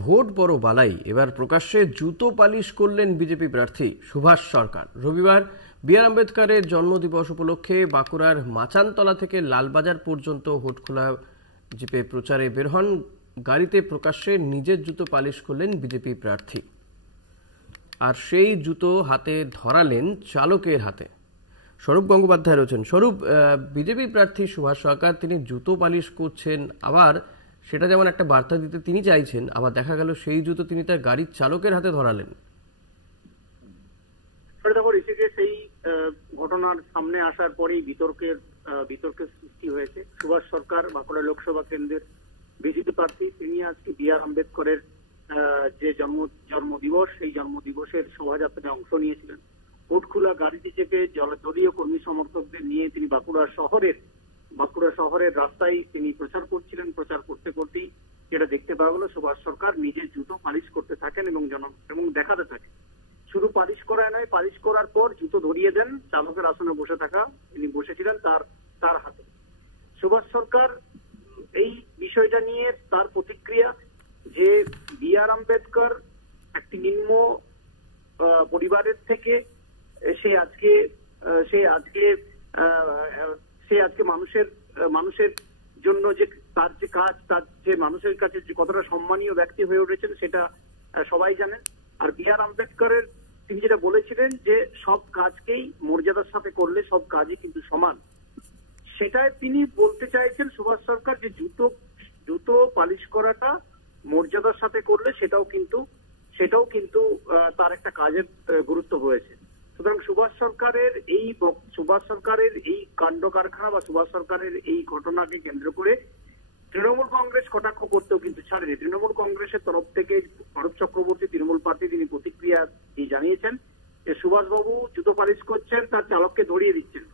Vote বড় বালাই, এবার প্রকাশ্যে জুতো পালিশ করলেন বিজেপি প্রার্থী সুভাষ সরকার। রবিবার বি.আর. আম্বেদকরের জন্মদিবস উপলক্ষে বাঁকুড়ার মাচানতলা থেকে লালবাজার পর্যন্ত হোটখোলা জিপে প্রচারে বের হন। গাড়িতে প্রকাশ্যে নিজের জুতো পালিশ করলেন বিজেপি প্রার্থী, আর সেই জুতো হাতে ধরালেন চালকের হাতে। স্বরূপ গঙ্গোপাধ্যায় রয়েছেন। স্বরূপ, বিজেপি প্রার্থী সুভাষ সরকার তিনি জুতো পালিশ করছেন, আবার সেটা যেমন একটা বার্তা দিতে তিনি চাইছেন, আবার দেখা গেল সেই জুতো তিনি তার গাড়ির চালকের হাতে ধরালেন। সেই ঘটনার সামনে আসার পরেই বিতর্কের সৃষ্টি হয়েছে। সুভাষ সরকার বাঁকুড়া লোকসভা কেন্দ্রের বিজেপি প্রার্থী, তিনি আজকে বি.আর. আম্বেদকরের যে জন্মদিবস, সেই জন্মদিবসের শোভাযাত্রায় অংশ নিয়েছিলেন। হোটখোলা গাড়িটি চেপে দলীয় কর্মী সমর্থকদের নিয়ে তিনি বাঁকুড়া শহরের রাস্তায় তিনি প্রচার করছিলেন। প্রচার করতে করতেই যেটা দেখতে পাওয়া গেল, সুভাষ সরকার নিজের জুতো পালিশ করতে থাকেন এবং দেখাতে থাকেন। শুধু পালিশ করায় নয়, পালিশ করার পর জুতো ধরিয়ে দেন চালকের আসনে বসে থাকা, তিনি বসেছিলেন তার হাতে। সুভাষ সরকার এই বিষয়টা নিয়ে তার প্রতিক্রিয়া যে বি.আর. আম্বেদকর একটি নিম্ন পরিবারের থেকে সে আজকে মানুষের জন্য যে তার যে কাজ, তার যে মানুষের কাছে যে কতটা সম্মানীয় ব্যক্তি হয়ে উঠেছেন সেটা সবাই জানেন। আর বি.আর. আম্বেদকরের তিনি যেটা বলেছিলেন যে সব কাজকেই মর্যাদার সাথে করলে সব কাজই কিন্তু সমান, সেটাই তিনি বলতে চাইছেন সুভাষ সরকার, যে জুতো পালিশ করাটা মর্যাদার সাথে করলে সেটাও কিন্তু তার একটা কাজের গুরুত্ব হয়েছে। সুতরাং সুভাষ সরকারের এই কাণ্ড কারখানা বা সুভাষ সরকারের এই ঘটনাকে কেন্দ্র করে তৃণমূল কংগ্রেস কটাক্ষ করতেও কিন্তু ছাড়েনি। তৃণমূল কংগ্রেসের তরফ থেকে অরূপ চক্রবর্তী, তৃণমূল প্রার্থী, তিনি প্রতিক্রিয়া জানিয়েছেন যে সুভাষবাবু জুতো পালিশ করছেন, তার চালককে ধরিয়ে দিচ্ছেন,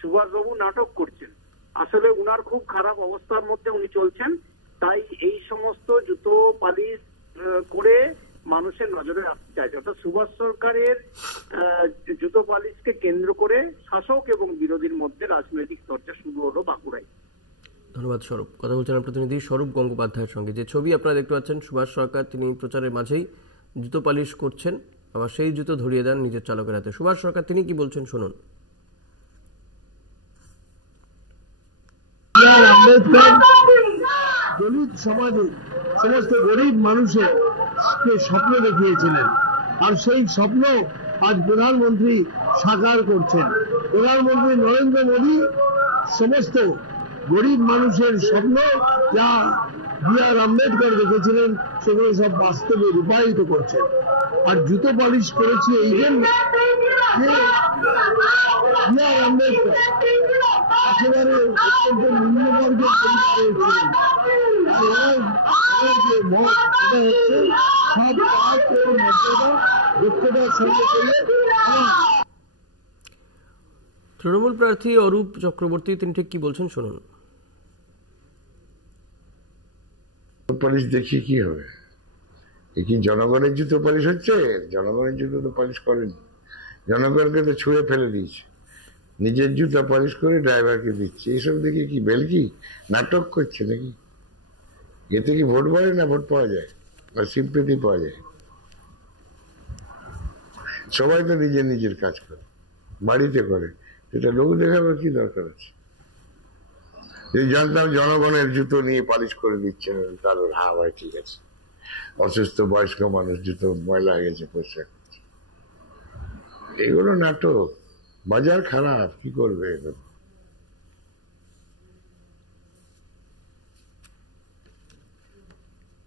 সুভাষবাবু নাটক করছেন, আসলে উনার খুব খারাপ অবস্থার মধ্যে উনি চলছেন, তাই এই সমস্ত জুতো পালিশ করে মানুষের নজরে রাখতে চাইছে। অর্থাৎ সুভাষ সরকারের জুতো পালিশকে কেন্দ্র করে শাসক এবং বিরোধীর মধ্যে রাজনৈতিক চর্চা শুরু হলো বাঁকুড়ায়। ধন্যবাদ স্বরূপ। কথা বলছেন প্রতিনিধি স্বরূপ গঙ্গোপাধ্যায়ের সঙ্গে। যে ছবি আপনারা দেখতে পাচ্ছেন, সুভাষ সরকার তিনি প্রচারের মাঝেই জুতো পালিশ করছেন, আবার সেই জুতো ধরিয়ে দেন নিজের চালকের হাতে। সুভাষ সরকার তিনি কি বলছেন শুনুন। দলিত সমাজে সমস্ত গরিব মানুষের স্বপ্ন দেখিয়েছিলেন, আর সেই স্বপ্ন আজ প্রধানমন্ত্রী সাকার করছেন। প্রধানমন্ত্রী নরেন্দ্র মোদী সমস্ত গরিব মানুষের স্বপ্ন যা বি.আর. আম্বেদকর দেখেছিলেন সেগুলো সব বাস্তবে রূপায়িত করছেন। আর জুতো পালিশ করেছি এই জন্য যে বি.আর. আম্বেদকর একেবারে অত্যন্ত নিম্নবর্গের পরিবারের ছিলেন। তৃণমূল প্রার্থী অরূপ চক্রবর্তী তিনি ঠিক কি বলছেন শুনুন। পালিশ দেখিয়ে কি হবে? এ কি জনগণের জুতো পালিশ হচ্ছে? জনগণের জুতো তো পালিশ করেনি, জনগণকে তো ছুঁড়ে ফেলে দিয়েছে, নিজের জুতা পালিশ করে ড্রাইভারকে দিচ্ছে। এইসব দেখে কি বেলকি নাটক করছে নাকি? এতে কি ভোট বাড়ে না ভোট পাওয়া যায় বা সিম্পেথি পাওয়া যায়? সবাই তো নিজের কাজ করে, বাড়িতে করে, সেটা লোক দেখাবার কি দরকার আছে? এই জানতাম জনগণের জুতো নিয়ে পালিশ করে দিচ্ছেন, কারণ হ্যাঁ ভাই ঠিক আছে, অসুস্থ বয়স্ক মানুষ জুতো ময়লা হয়ে গেছে পরিষ্কার করছে। এগুলো নাটক, বাজার খারাপ, কি করবে এগুলো?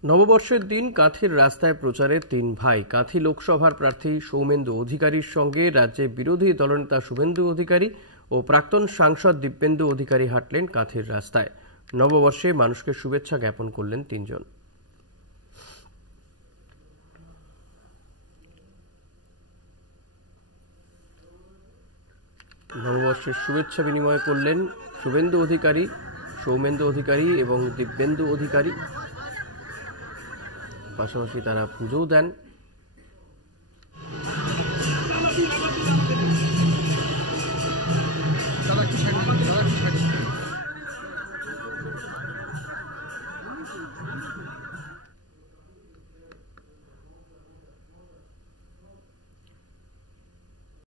নববর্ষের দিন কাঁথির রাস্তায় প্রচারে তিন ভাই। কাঁথি লোকসভার প্রার্থী সৌমেন্দু অধিকারীর সঙ্গে রাজ্যে বিরোধী দলনেতা শুভেন্দু অধিকারী ও প্রাক্তন সাংসদ দিব্যেন্দু অধিকারী হাঁটলেন কাঁথির রাস্তায়। নববর্ষে মানুষকে শুভেচ্ছা জ্ঞাপন করলেন তিনজন। নববর্ষের শুভেচ্ছা বিনিময় করলেন শুভেন্দু অধিকারী, সৌমেন্দু অধিকারী এবং দিব্যেন্দু অধিকারী। পাশাপাশি তারা পুজোও দেন। দাদা